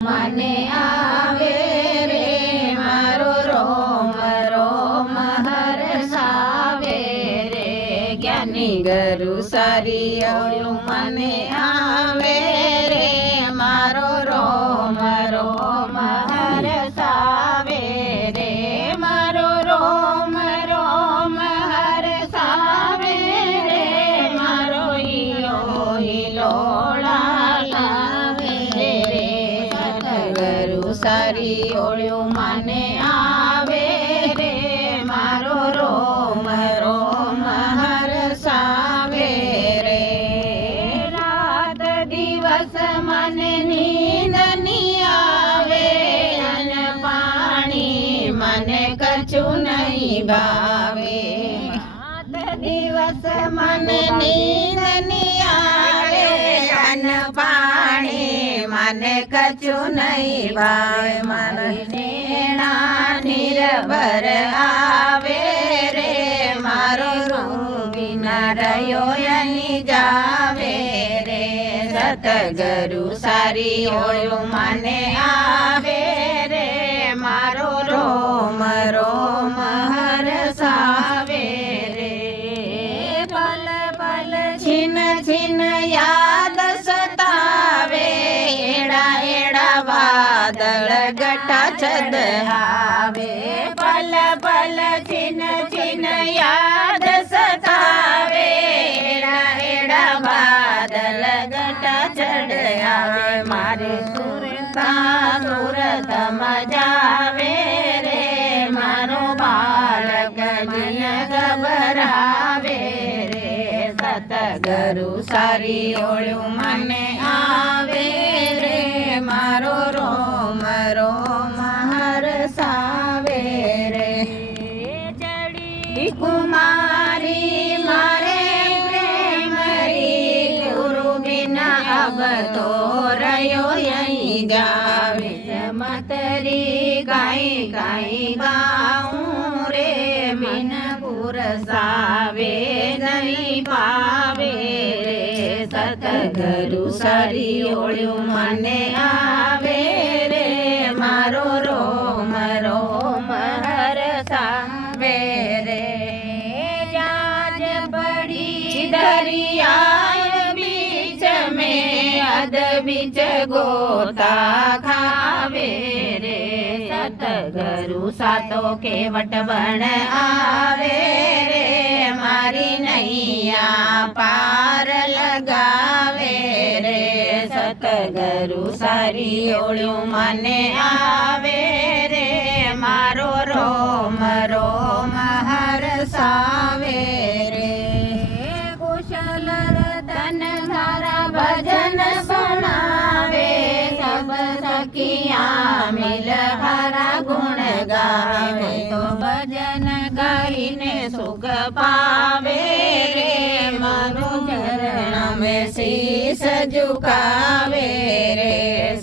મને આવે રે મારો રોમ રોમ હરસાવે રે જ્ઞાની ગરુ સારિયોળું મને આવે રે મારો રોમ રોમ હરસાવે રે મારો રોમ રોમ હરસાવે રે મારો હિલોળા લાવે રે સતગરુ સારિયોળું મને આવે રે મારો રોમ રોમ હરસાવે રે રાત દિવસ મને નીંદ ની આવે અને પાણી મને કછું નહીં ભાવે રાત દિવસ મને નીંદ ની આવે અને પાણી મને કછું નહીં ભાવે મને નેણા નિર્ભર આવે રે મારો રૂબીના રહ્યો એની જાવે રે સતગરુ સારિયોળું મને આવે રે મારો રોમ રોમ હરસાવે રે પલ પલ છીન છીન યાદ સતાવે એડા એડા વાદળ ગટા છદહાવે પલ પલ છીન છીન યાદ સતાવે એડા એડા વાદળ ગટા ચઢાવે મારે સુરત મજાવે રે મારો બાળક જીય ગભરાવે રે સતગરુ સારિયોળું મને આવે રે મારો રોમ રોમ હરસાવે રે ચડી કુમારી મારે પ્રેમરી ગુરુ બિના અબ તો રહ્યો અહીં ગાવે મતરી ગાઈ ગાઈ ગાઉં રે બિન પુરસાવે નહીં પાવે રે સતગરુ સારિયોળું મને આવે રે મારો રોમ રોમ હરસાવે રે જાજ પડી દરિયા બીચ में अद बीच गोता खावे रे सतगरु सातो केवट बन आवे रे मारी नैया पार लगावे रे सतगरु सारियोळुं મને આવે રે મારો રોમ રોમ હરસાવે રે કુશલ રતન મારા ભજન સુણાવે સબ સખિયા મિલ હરા ગુણ ગાવે તો ભજન ગાઈને સુખ પાવે રે મારો ચરણ में शीस झुकावे रे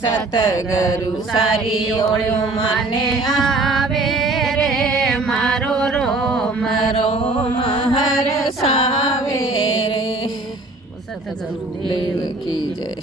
सतगरु सारियोळुं મને આવે રે મારો રોમ રોમ હરસાવે રે સતગુરુદેવ કી જય।